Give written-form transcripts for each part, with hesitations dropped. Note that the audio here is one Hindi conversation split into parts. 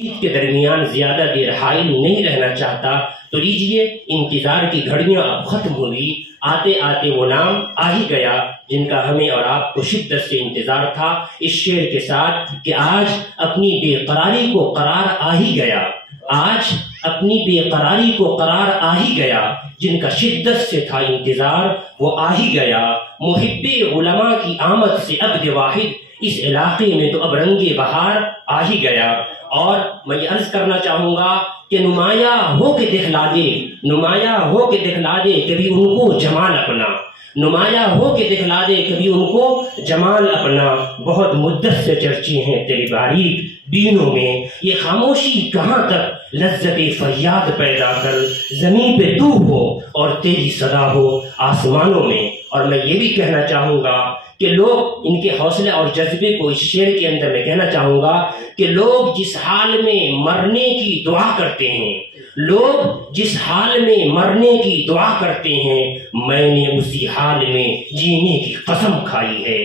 के दरमियान ज्यादा देर हाइल नहीं रहना चाहता, तो लीजिए इंतजार की घड़ियां अब खत्म हुई। आते आते वो नाम आ ही गया जिनका हमें और आपको शिद्दत से इंतजार था, इस शेर के साथ कि आज अपनी बेकरारी को करार आ ही गया, आज अपनी बेकरारी को करार आ ही गया, जिनका शिद्दत से था इंतजार वो आ ही गया। मुहिब्बे उलमा की आमद से अब्द वाहिद, इस इलाके में तो अब रंगे बहार आ ही गया। और मैं ये अर्ज करना चाहूंगा कि नुमाया हो के दिखला दे, नुमाया हो के दिखला दे कभी उनको जमाल अपना, नुमाया हो के दिखला दे कभी उनको जमाल अपना। बहुत मुद्दत से चर्चे हैं तेरी बारीक दीनों में, ये खामोशी कहाँ तक लज्जत फरियाद पैदा कर, जमीन पे तू हो और तेरी सदा हो आसमानों में। और मैं ये भी कहना चाहूंगा कि लोग इनके हौसले और जज्बे को इस शेर के अंदर मैं कहना चाहूंगा कि लोग जिस हाल में मरने की दुआ करते हैं, लोग जिस हाल में मरने की दुआ करते हैं, मैंने उसी हाल में जीने की कसम खाई है।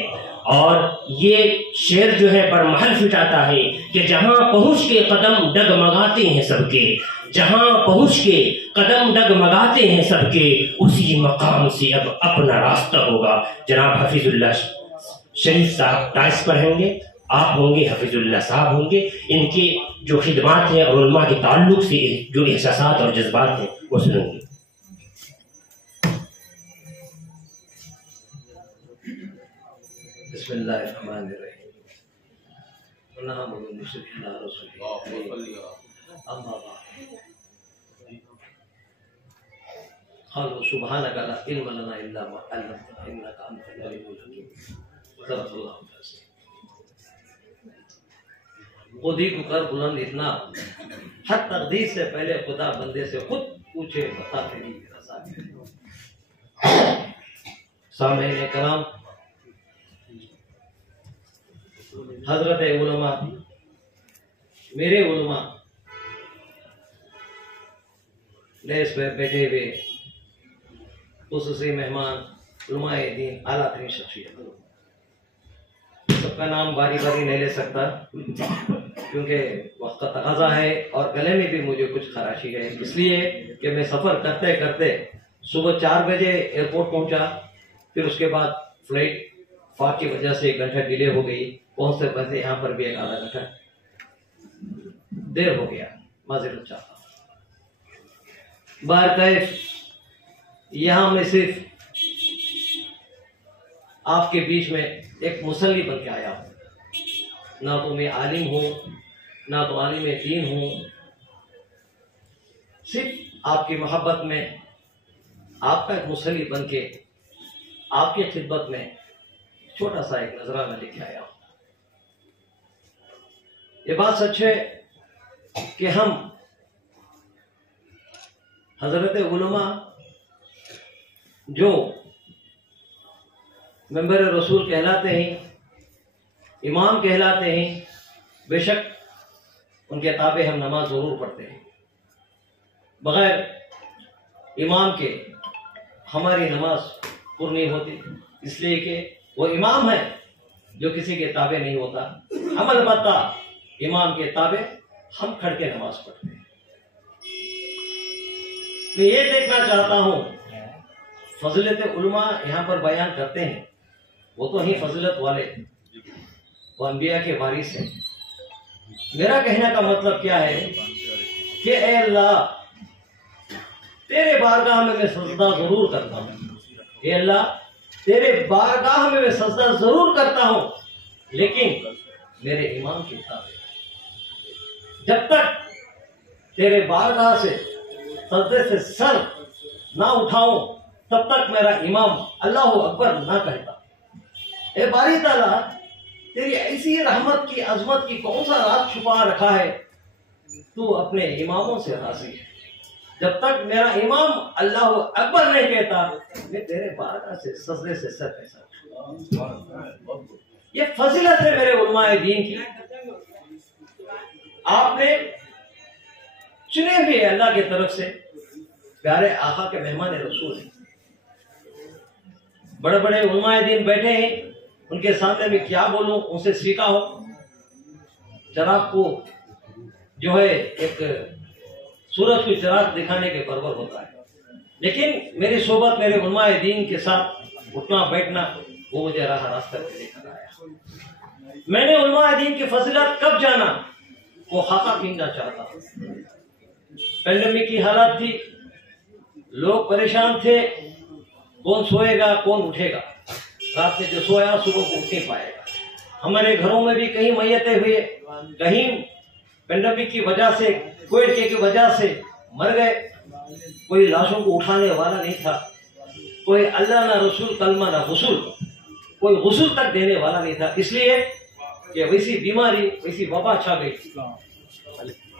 और ये शेर जो है बरमहल फिटाता है कि जहां पहुंच के कदम डगमगाते हैं सबके, जहां पहुंच के कदम डगमगाते हैं सबके, उसी मकाम से अब अपना रास्ता होगा। जनाब हफीजुल्लाह शरीफ साहब टाइस पर होंगे, आप होंगे, हफीजुल्लाह साहब होंगे। इनके जो खिदमात हैं और उलमा के ताल्लुक से जो एहसासात और जज्बात हैं वो सुनेंगे। सुब्हानक ला इल्म लना इल्ला मा अल्लमतना इन्नका अंतल अलीमुल हकीम। खुद ही को कर बुलंद इतना, हर तकदीर से पहले खुदा बंदे से खुद पूछे बता तेरी रज़ा क्या। सामईन कराम, हजरत उलमा, मेरे उलमा लेस पे बैठे हुए खुसूसी मेहमान, उलमाए दीन, आला तरीन शख्सियत, सबका नाम बारी बारी नहीं ले सकता क्योंकि वक्त का तकाजा है और गले में भी मुझे कुछ खराशी है, इसलिए कि मैं सफ़र करते करते सुबह 4 बजे एयरपोर्ट पहुंचा, फिर उसके बाद फ्लाइट फाक की वजह से 1 घंटा डिले हो गई, पहुंचते पहुंचते यहाँ पर भी 1 आधा घंटा देर हो गया, माजरत चाहता हूँ। बारकैफ यहाँ मैं सिर्फ आपके बीच में एक मुसल्ली बन के आया हूँ, ना तो मैं आलिम हूँ, ना तो आलिम दीन हूँ, सिर्फ आपकी मोहब्बत में आपका एक मुसल्ली बन के आपकी खिदमत में छोटा सा एक नजराना लेके आया हूँ। ये बात सच है कि हम हजरत उलमा जो मेंबर रसूल कहलाते हैं, इमाम कहलाते हैं, बेशक उनके ताबे हम नमाज जरूर पढ़ते हैं, बगैर इमाम के हमारी नमाज पूरी नहीं होती, इसलिए कि वो इमाम है जो किसी के ताबे नहीं होता। हम अलबत्ता इमाम के ताबे हम खड़ के नमाज पढ़ते हैं। मैं ये देखना चाहता हूँ, फजीलत उलमा यहाँ पर बयान करते हैं, वो तो ही फजीलत वाले, वो अंबिया के वारिस हैं। मेरा कहने का मतलब क्या है कि ए अल्लाह, तेरे बारगाह में मैं सजदा जरूर करता हूँ, ए अल्लाह तेरे बारगाह में मैं सजदा जरूर करता हूँ, लेकिन मेरे इमाम की ताबे, जब तक तेरे बारगाह से सजदे से सर ना उठाऊं तब तक मेरा इमाम अल्लाह अकबर ना कहता। ए बारी ताला, तेरी ऐसी रहमत की अजमत की कौन सा राज छुपा रखा है, तू अपने इमामों से राजी है। जब तक मेरा इमाम अल्लाह अकबर नहीं कहता, मैं तेरे बारगाह से सजदे से सर कैसा। ये फजीलत है मेरे उलमाए दीन की। आपने चुने हुए अल्लाह की तरफ से प्यारे आका के मेहमान रसूल हैं, बड़े बड़े उलमाए दीन बैठे हैं, उनके सामने मैं क्या बोलूं, उनसे सीखा हो। जनाब को जो है एक सूरज को चिराग दिखाने के बराबर होता है। लेकिन मेरी सोबत मेरे उलमाए दीन के साथ उठना बैठना वो मुझे रास्ते पे लेकर आया। मैंने उलमाए दीन की फजीलत कब जाना, वो खाका पीना चाहता हूँ। पेंडेमिक की हालत थी, लोग परेशान थे, कौन सोएगा कौन उठेगा, रात में जो सोया सुबह को उठ नहीं पाएगा। हमारे घरों में भी कहीं मैयतें हुए, कहीं पेंडेमिक की वजह से, कोविड की वजह से मर गए। कोई लाशों को उठाने वाला नहीं था, कोई अल्लाह ना रसूल कलमा ना गुसूल, कोई गुसूल तक देने वाला नहीं था, इसलिए कि वैसी बीमारी वैसी वबा छा गई।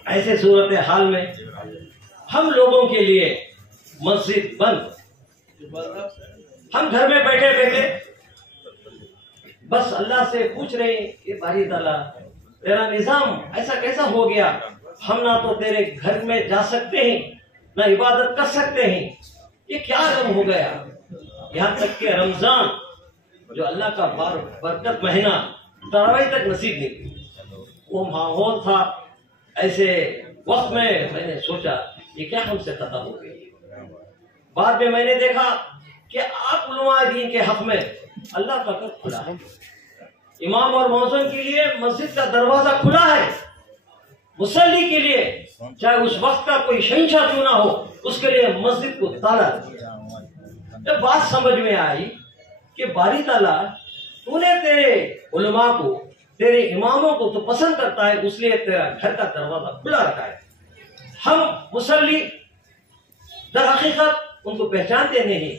ऐसे सूरत हाल में हम लोगों के लिए मस्जिद बंद, हम घर में बैठे बैठे बस अल्लाह से पूछ रहे हैं कि बारी ताला तेरा निजाम ऐसा कैसा हो गया, हम ना तो तेरे घर में जा सकते हैं ना इबादत कर सकते हैं, ये क्या गम हो गया। यहाँ तक कि रमजान जो अल्लाह का बरकत महीना तरावी तक नसीब नहीं हुई, वो माहौल था। ऐसे वक्त में मैंने सोचा ये क्या हमसे खत्म हो गई। बाद में मैंने देखा कि आप उलमाए दीन के हक में अल्लाह का घर खुला है, इमाम और मौज़िन के लिए मस्जिद का दरवाजा खुला है, मुसल्ली के लिए चाहे उस वक्त का कोई शहंशाह क्यों ना हो उसके लिए मस्जिद को ताला दिया। जब बात समझ में आई कि बारी ताला तूने तेरे उलमा को, तेरे इमामों को तो पसंद करता है, इसलिए तेरा घर का दरवाजा खुला रखा है। हम मुसल्ली दर हकीकत उनको पहचानते नहीं,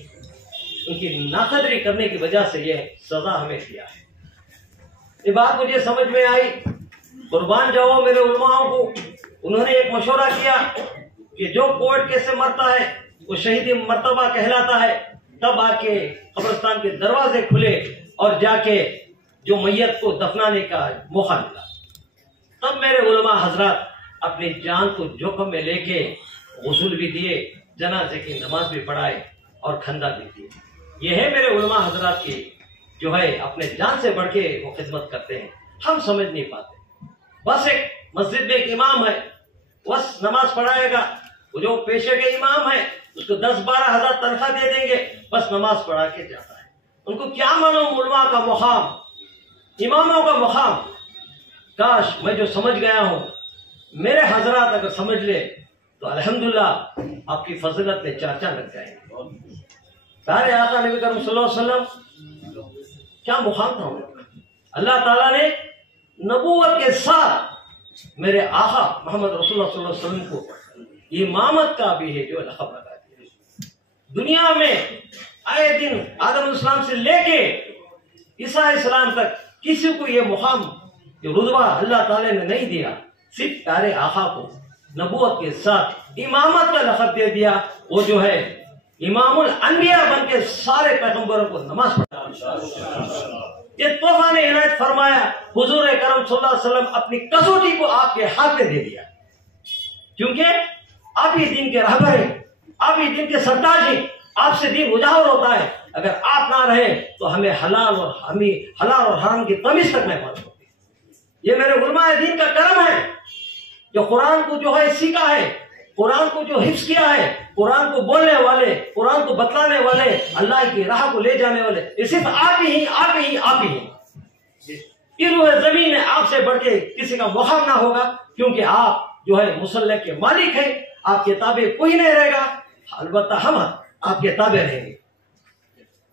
उनकी नाकदरी करने की वजह से ये सजा हमें दिया है। ये बात मुझे समझ में आई, कुर्बान जाओ मेरे उलमाओं को। उन्होंने एक मशवरा किया कि जो कोविड कैसे मरता है वो शहीदी मर्तबा कहलाता है। तब आके कब्रिस्तान के दरवाजे खुले और जाके जो मैयत को दफनाने का मौका मिला। तब मेरे उलमा हजरात अपनी जान को जोखिम में लेके गुस्ल भी दिए, जनाजे की नमाज भी पढ़ाए और खंदा भी दिए। ये है मेरे उलमा हजरात की जो है अपने जान से बढ़ के वो खिदमत करते हैं। हम समझ नहीं पाते, बस एक मस्जिद में एक इमाम है, बस नमाज पढ़ाएगा, वो जो पेशे के इमाम है उसको 10-12 हजार तनख्वाह दे देंगे, बस नमाज पढ़ा के जाता है। उनको क्या मालूम उलमा का मुकाम, इमामों का मुकाम। काश मैं जो समझ गया हूं, मेरे हजरात अगर समझ ले तो अल्हम्दुलिल्लाह आपकी फजीलत में चर्चा लग जाएगी। प्यारे आका नबी करीम सल्लल्लाहु अलैहि वसल्लम क्या मुकाम था उनका। अल्लाह ताला ने नबूवत के साथ मेरे आका मोहम्मद रसूलुल्लाह सल्लल्लाहु अलैहि वसल्लम को इमामत का भी है जो लक़ब लगा दिया। दुनिया में आए दिन आदम इस्लाम से लेके ईसा इस्लाम तक किसी को ये मुकाम, ये रुतबा अल्लाह ताला ने नहीं दिया। सिर्फ प्यारे आका को नबूवत के साथ इमामत का लक़ब दे दिया। वो जो है इमामुल अनबिया बन के सारे पैगंबरों को नमाज पढ़ा। ये तोहफा ने इनायत फरमाया। हुजूर करम सल्लल्लाहु अलैहि वसल्लम अपनी कसौटी को आपके हाथ में दे दिया, क्योंकि आप ही दिन के रहबर हैं, आप ही दिन के सरताज हैं, आपसे दिन उजागर होता है। अगर आप ना रहे तो हमें हलाल और हराम की तमीज तक नहीं मालूम होती। ये मेरे उलमाए दीन का करम है जो कुरान को जो है सीखा है, कुरान को जो हिफ्ज किया है, कुरान को बोलने वाले, कुरान को बतलाने वाले, अल्लाह की राह को ले जाने वाले, ये सिर्फ आप ही जमीन है। आपसे बढ़ के किसी का मुकाम ना होगा, क्योंकि आप जो है मुसल्ले के मालिक हैं। आपके ताबे कोई नहीं रहेगा, अलबत्ता हम आपके ताबे रहेंगे।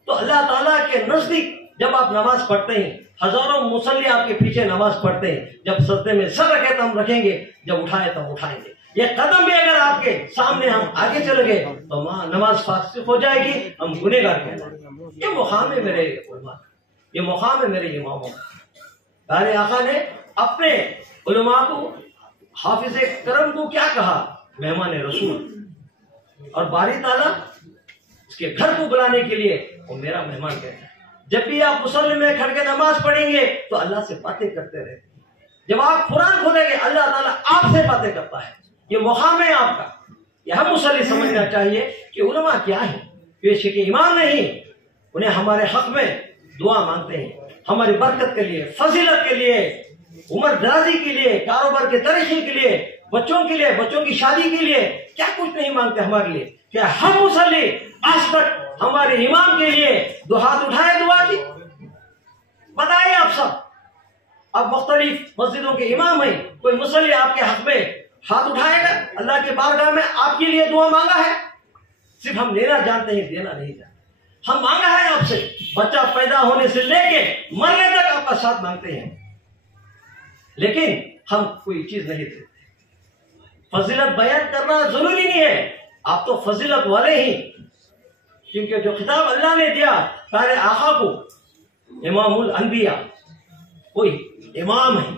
तो अल्लाह ताला के नजदीक जब आप नमाज पढ़ते हैं, हजारों मुसल्ली आपके पीछे नमाज पढ़ते हैं, जब सजदे में सर रखे तो हम रखेंगे, जब उठाए तो उठाएंगे। ये कदम भी अगर आपके सामने हम आगे चले गए तो नमाज फासिद हो जाएगी, हम गुनहगार कहलाएंगे। ये मुकाम है मेरे उलमा, ये मुकाम है मेरे इमामों का। प्यारे आका ने अपने उलमा को, हाफिज करम को क्या कहा? मेहमान रसूल। और बारी ताला उसके घर को बुलाने के लिए वो मेरा मेहमान कहता है। जब भी आप मुसल्ले में खड़ के नमाज पढ़ेंगे तो अल्लाह से बातें करते रहे। जब आप कुरान खोलेंगे अल्लाह ताला आपसे बातें करता है। ये मुकाम है आपका। यह मुसल्ली समझना चाहिए कि उलमा क्या है, पेशे के इमाम नहीं। उन्हें हमारे हक में दुआ मांगते हैं, हमारी बरकत के लिए, फजीलत के लिए उम्र दराजी के लिए, कारोबार के तरक्की के लिए, बच्चों के लिए, बच्चों की शादी के लिए, क्या कुछ नहीं मांगते हमारे लिए। क्या हम मुसल्ली आज तक हमारे इमाम के लिए दो हाथ उठाए दुआ की? बताइए आप सब। अब मुख्तलिफ मस्जिदों के इमाम हैं, कोई मुसल्ली आपके हक में हाथ उठाएगा? अल्लाह के बारगाह में आपके लिए दुआ मांगा है? सिर्फ हम लेना जानते हैं, देना नहीं जानते। हम मांगा है आपसे, बच्चा पैदा होने से लेके मरने तक आपका साथ मांगते हैं, लेकिन हम कोई चीज नहीं देते। फजीलत बयान करना जरूरी नहीं है, आप तो फजीलत वाले ही, क्योंकि जो खिताब अल्लाह ने दिया सारे आका को, इमामुल अनबिया, कोई इमाम है।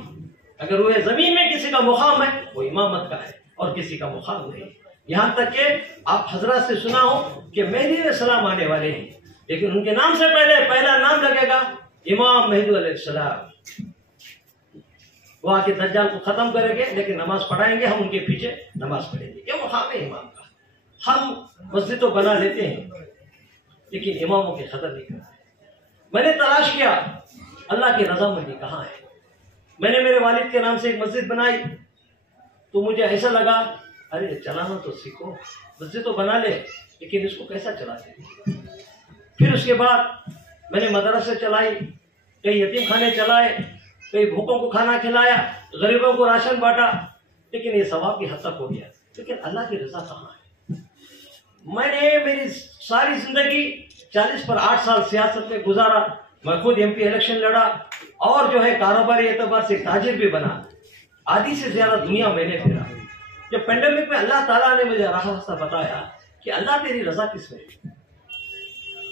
अगर वो जमीन में किसी का मुकाम है वो इमामत का है और किसी का मुकाम नहीं। यहां तक कि आप हजरत से सुना हो कि मेहदी अलैहिस्सलाम आने वाले हैं, लेकिन उनके नाम से पहले पहला नाम लगेगा इमाम मेहदी अलैहिस्सलाम। वो आके दज्जाल को खत्म करेंगे, लेकिन नमाज पढ़ाएंगे, हम उनके पीछे नमाज पढ़ेंगे। ये मुकाम है इमाम का। हम मस्जिद तो बना लेते हैं, लेकिन इमामों की कदर नहीं करते। मैंने तलाश किया अल्लाह की रजामंदी कहाँ है। मैंने मेरे वालिद के नाम से एक मस्जिद बनाई, तो मुझे ऐसा लगा अरे चलाना तो सीखो, मस्जिद तो बना ले, लेकिन इसको कैसा चलाते। फिर उसके बाद मैंने मदरसे चलाई, कई यतीम खाने चलाए, कई भूखों को खाना खिलाया, गरीबों को राशन बांटा, लेकिन ये सवाब की हद तक हो गया। लेकिन अल्लाह की रजा कहाँ है? मैंने मेरी सारी जिंदगी 40 पर 8 साल सियासत में गुजारा। मैं खुद MP इलेक्शन लड़ा और जो है कारोबारी एतबार से ताजिर भी बना। आधी से ज्यादा दुनिया मैंने फिरा। जब पेंडेमिक में अल्लाह ताला ने मुझे रास्ता बताया कि अल्लाह तेरी रजा किसमें है,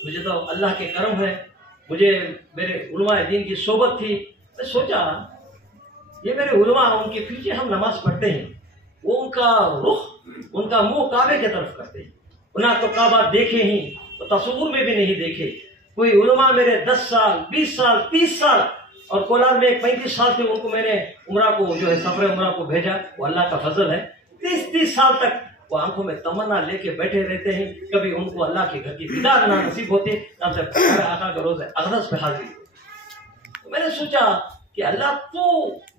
मुझे तो अल्लाह के करम है, मुझे मेरे उलमाए दीन की सोबत थी। मैं सोचा ये मेरे उलमा, उनके पीछे हम नमाज पढ़ते हैं, वो उनका रुख, उनका मुंह काबे की तरफ करते हैं। उन्हें तो काबा देखे ही तो तस्वुर में भी नहीं देखे। कोई उलमा मेरे 10 साल 20 साल 30 साल और कोलार में 35 साल से उनको मैंने उम्रा को जो है सफर उम्रा को भेजा, वो अल्लाह का फजल है। 30 साल तक वो आंखों में तमन्ना लेके बैठे रहते हैं, कभी उनको अल्लाह के घर की दीदार ना नसीब होते, ना से आका का रोज़ अक़दस पे हाजिर। तो मैंने सोचा कि अल्लाह तो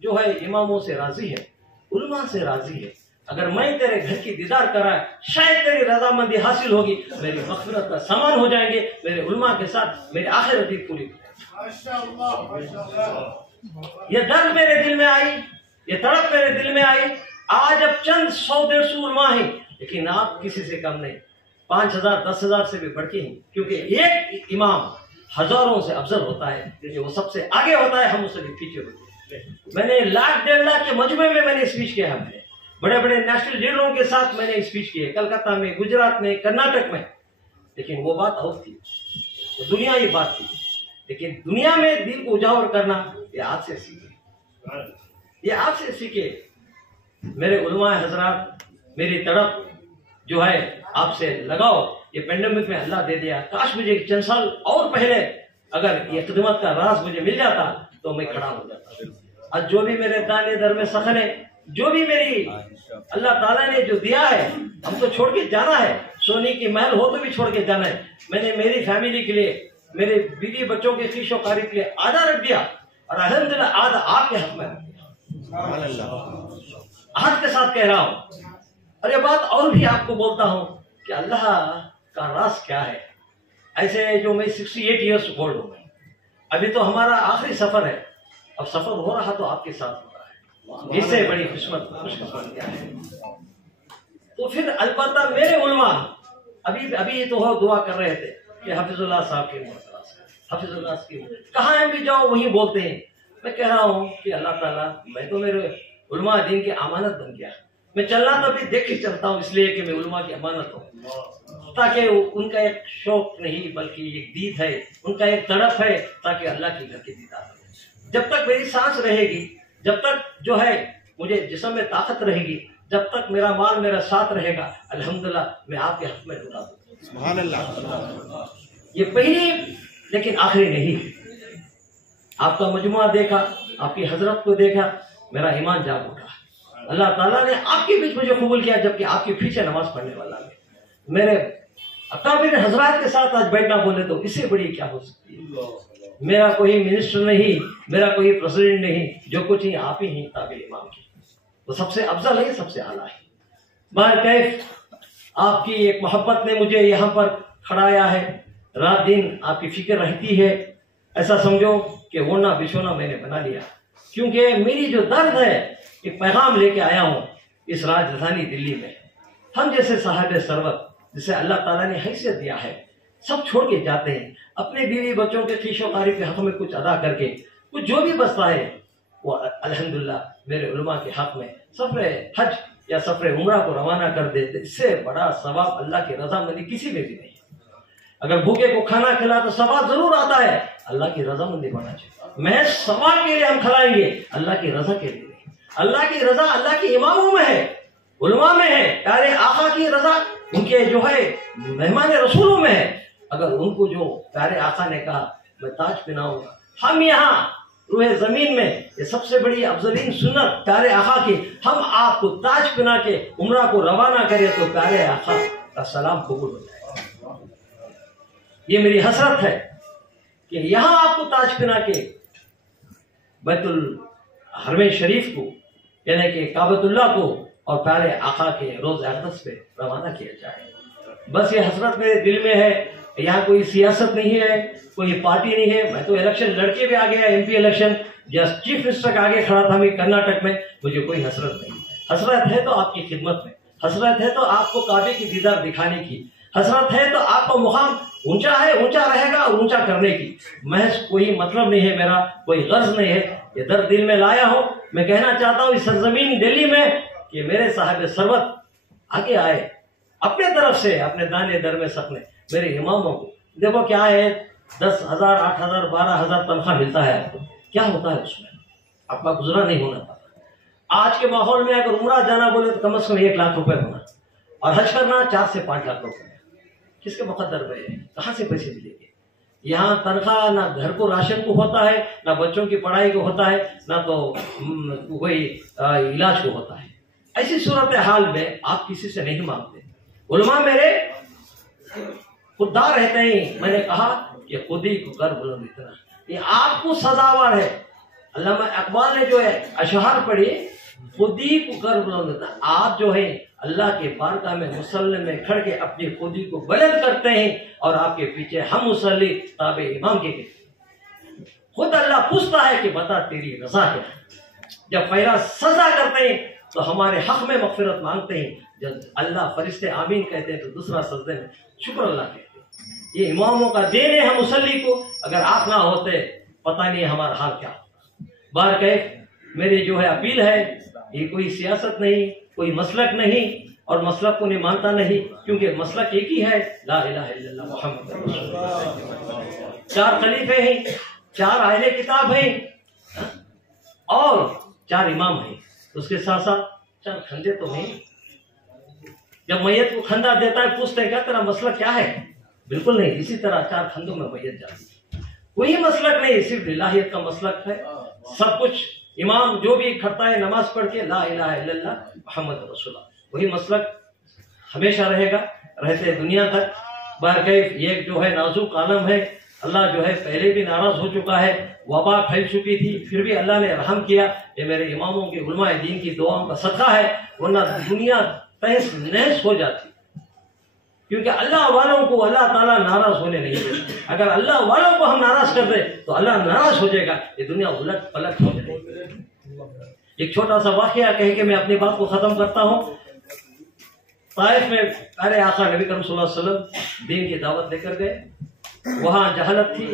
जो है इमामों से राजी है, उलमा से राजी है। अगर मैं तेरे घर की दीदार कराए, शायद तेरी रजामंदी हासिल होगी, मेरी मग़फ़िरत का सामान हो जाएंगे, मेरे उलमा के साथ मेरी आखिरत भी पूरी। ये दर्द मेरे दिल में आई, ये तड़प मेरे दिल में आई। आज अब चंद 100-150 उलमा है, लेकिन आप किसी से कम नहीं, 5000 10,000 से भी बढ़ के हैं, क्योंकि एक इमाम हजारों से अफजल होता है, क्योंकि वो सबसे आगे होता है, हम उससे भी पीछे होते हैं। मैंने 1,00,000-1.5 लाख के मजमे में मैंने स्पीच किया है, मैंने बड़े बड़े नेशनल लीडरों के साथ मैंने स्पीच किए, कलकत्ता में, गुजरात में, कर्नाटक में, लेकिन वो बात और थी, वो दुनिया की बात थी। लेकिन दुनिया में दिल को उजागर करना ये आपसे सीखे, ये आपसे सीखे। मेरे उलमा हजरात, मेरी तड़प जो है आपसे लगाओ। ये पेंडेमिक में अल्लाह दे दिया, काश मुझे चंद साल और पहले अगर ये खिदमत का राज मुझे मिल जाता तो मैं खड़ा हो जाता। आज जो भी मेरे दाने दर में सखन है, जो भी मेरी अल्लाह ताला ने जो दिया है, हम तो छोड़ के जाना है। सोने की महल हो तो भी छोड़ के जाना है। मैंने मेरी फैमिली के लिए, मेरे बीवी बच्चों के खीशोकारी के लिए आधा रख दिया, और अल्हम्दुलिल्लाह आधा आपके हक में रख दिया। हाथ के साथ कह रहा हूं। और ये बात और भी आपको बोलता हूं कि अल्लाह का राज क्या है। ऐसे जो मैं 68 ईयर्स ओल्ड हूं, अभी तो हमारा आखिरी सफर है। अब सफर हो रहा तो आपके साथ हो रहा है, इससे बड़ी खुशकिस्मत क्या है। तो फिर अलबत्ता मेरे उलमा अभी तो हो दुआ कर रहे थे कि हफिजुल्लाह साहब की हफिजुल्लाह की कहाँ हम भी जाओ वहीं बोलते हैं। मैं कह रहा हूँ कि अल्लाह ताला, मैं तो मेरे उलमा दीन की अमानत बन गया। मैं चलना तो भी देख के चलता हूँ, इसलिए कि मैं उलमा की अमानत हूँ, ताकि उनका एक शौक नहीं बल्कि एक दीद है, उनका एक तड़प है, ताकि अल्लाह की घर की दीदार हो। जब तक मेरी सांस रहेगी, जब तक जो है मुझे जिस्म में ताकत रहेगी, जब तक मेरा माल मेरा साथ रहेगा, अल्हम्दुलिल्लाह मैं आपके हक में लुटा दूंगा। सुभान अल्लाह। ये पहली लेकिन आखिरी नहीं। आपका मजमुआ देखा, आपकी हजरत को देखा, मेरा ईमान जाग उठा। अल्लाह ताला ने आपके बीच मुझे कबूल किया, जबकि आपके पीछे नमाज पढ़ने वाला है। मेरे अकाबिर हजरात के साथ आज बैठना बोले तो इससे बड़ी क्या हो सकती है। मेरा कोई मिनिस्टर नहीं, मेरा कोई प्रेसिडेंट नहीं, जो कुछ ही आप ही ताबे इमाम की, वो सबसे अफजल है, सबसे आला है। बार कैफ आपकी एक मोहब्बत ने मुझे यहाँ पर खड़ाया है, रात दिन आपकी फिक्र रहती है। ऐसा समझो कि ओना बिछोना मैंने बना लिया, क्योंकि मेरी जो दर्द है एक पैगाम लेके आया हूँ इस राजधानी दिल्ली में। हम जैसे साहिब सरवत जिसे अल्लाह ताला ने हैसियत दिया है, सब छोड़ के जाते हैं, अपने बीवी बच्चों के खीशोकारी के हक में कुछ अदा करके, कुछ जो भी बचता है वो अल्हम्दुलिल्लाह मेरे उलमा के हक में सफरे हज या सफरे उम्रा को रवाना कर देते। इससे बड़ा सवाब अल्लाह की रजामंदी किसी में भी नहीं। अगर भूखे को खाना खिला तो सवाब जरूर आता है, अल्लाह की रजामंदी होना चाहिए। महज सवाब के लिए हम खिलाएंगे, अल्लाह की रजा के लिए नहीं। अल्लाह की रजा अल्लाह के इमामों में है, उलमा में है, प्यारे आका की रजा उनके जो है मेहमान रसूलों में है। अगर उनको जो प्यारे आका ने कहा मैं ताज पहनाऊंगा, हम यहाँ रूहे जमीन में ये सबसे बड़ी अफजलीन सुन्नत प्यारे आका की, हम आपको ताज पहना के उम्रा को रवाना करें तो प्यारे आका का सलाम कबूल हो जाएगा। ये मेरी हसरत है कि यहाँ आपको ताज पहना के बैतुल हरम शरीफ को यानी कि काबतुल्लाह को और प्यारे आका के रोज अक़दस पे रवाना किया जाए। बस ये हसरत मेरे दिल में है। यहाँ कोई सियासत नहीं है, कोई पार्टी नहीं है। मैं तो इलेक्शन लड़के भी आ गया, MP election, just chief minister का आगे खड़ा था मैं कर्नाटक में। मुझे कोई हसरत नहीं। हसरत है तो आपकी खिदमत में, हसरत है तो आपको काबे की दीदार दिखाने की, हसरत है तो आपका मुकाम ऊंचा है, ऊंचा रहेगा और ऊंचा करने की। महज कोई मतलब नहीं है, मेरा कोई गर्ज नहीं है। ये दर्द दिल में लाया हूँ। मैं कहना चाहता हूँ इस सरजमीन दिल्ली में कि मेरे साहिब सरवत आगे आए, अपने तरफ से अपने दाने दर में सपने मेरे इमामों को। देखो क्या है, 10,000 8,000 12,000 तनख्वाह मिलता है आपको, क्या होता है उसमें? आपका गुजरा नहीं होना पाता। आज के माहौल में अगर उम्रा जाना बोले तो कम से कम 1 लाख रुपए होना, और हज करना 4 से 5 लाख रुपए। किसके मुकद्दर में है? कहाँ से पैसे मिलेंगे? यहाँ तनख्वाह ना घर को राशन को होता है, ना बच्चों की पढ़ाई को होता है, ना तो कोई इलाज को होता है। ऐसी सूरत हाल में आप किसी से नहीं मांगते। उलमा मेरे खुददार रहते हैं। मैंने कहा कि खुद ही को कर बुलंद इतना, ये आपको सजावार है। अल्लामा इकबाल ने जो है अशहार पढ़ी, खुद ही को कर बुलंद इतना। आप जो है अल्लाह के बारगाह में मुसल्ले में खड़ के अपनी खुदी को बुलंद करते हैं और आपके पीछे हम मुसल्ली ताबे इमाम के खुद अल्लाह पूछता है कि बता तेरी रजा क्या है। जब फैरा सजा करते हैं तो हमारे हक में मगफिरत मांगते हैं, जब अल्लाह फरिश्ते आमीन कहते हैं तो दूसरा सजदे में शुक्र अल्लाह कहते हैं। ये इमामों का देन है हम मुसल्ली को। अगर आप ना होते पता नहीं हमारा हाल क्या होता। बार कह मेरी जो है अपील है, ये कोई सियासत नहीं, कोई मसलक नहीं, और मसलक को नहीं मानता नहीं, क्योंकि मसलक एक ही है, ला इलाहा इल्लल्लाह मुहम्मद रसूलुल्लाह। 4 खलीफे हैं, 4 अहले किताब हैं और 4 इमाम हैं। उसके साथ साथ 4 खंदे तो हैं। जब मैयत को खंदा देता है पूछते हैं क्या तेरा मसलक क्या है? बिल्कुल नहीं, इसी तरह 4 खंदों में मैयत जाती है। कोई मसलक नहीं, सिर्फ इलाहियत का मसलक है। सब कुछ इमाम जो भी खड़ता है नमाज पढ़ के ला इलाहा इल्लल्लाह मुहम्मद रसूलुल्लाह, वही मसलक हमेशा रहेगा, रहते दुनिया तक। बारकैफ ये जो है नाजुक आलम है। अल्लाह जो है पहले भी नाराज हो चुका है, वबा फैल चुकी थी, फिर भी अल्लाह ने रहम किया। ये मेरे इमामों की उलमाए दीन की दुआओं का सदका है, वरना दुनिया तहस नहस हो जाती। क्योंकि अल्लाह वालों को अल्लाह ताला नाराज होने नहीं देता। अगर अल्लाह वालों को हम नाराज कर दे तो अल्लाह नाराज हो जाएगा, ये दुनिया उलट पलट हो जाएगी। एक छोटा सा वाकया कह के मैं अपनी बात को खत्म करता हूँ। ताइफ में प्यारे आका नबी करम सल्लल्लाहु अलैहि वसल्लम दीन की दावत लेकर गए। वहां जहालत थी,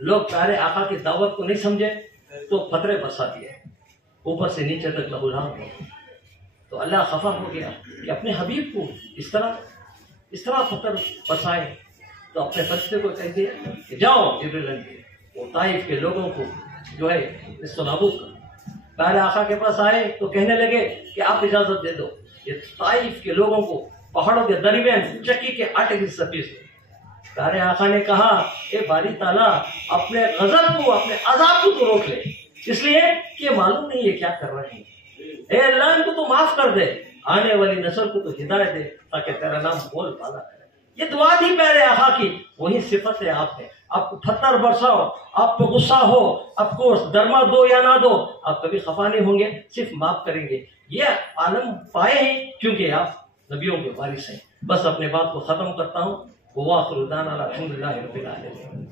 लोग प्यारे आका की दावत को नहीं समझे तो फतरे बरसा दिए ऊपर से नीचे तक लहूलहान हो। तो अल्लाह खफा हो गया कि अपने हबीब को इस तरह फतर बरसाए। तो अपने फरिश्ते को कह दिया कि जाओ जिब्रील वो ताइफ के लोगों को जो है इसको नाबूद करो। प्यारे आका के पास आए तो कहने लगे कि आप इजाजत दे दो, ये ताइफ के लोगों को पहाड़ों के दरमियान चक्की के आटे की सफीस हो। प्यारे आका ने कहा ए बारी ताला अपने गजब को, अपने अजाब को तो रोक ले, इसलिए कि मालूम नहीं है क्या कर रहे हैं। ए अल्लाह इनको तो माफ कर दे, आने वाली नस्ल को तो हिदायत दे ताकि तेरा नाम बोल पाला करे। ये दुआ थी पहले आका की, वही सिफत है आप में। आपको पत्थर बरसाओ, आपको गुस्सा हो, आपको दरमा दो या ना दो, आप कभी खफा नहीं होंगे, सिर्फ माफ करेंगे। ये आलम पाए हैं क्योंकि आप नबियों के वारिस हैं। बस अपने बात को खत्म करता हूँ। वाखिर दाना अल्हम्दुलिल्लाहि रब्बिल आलमीन।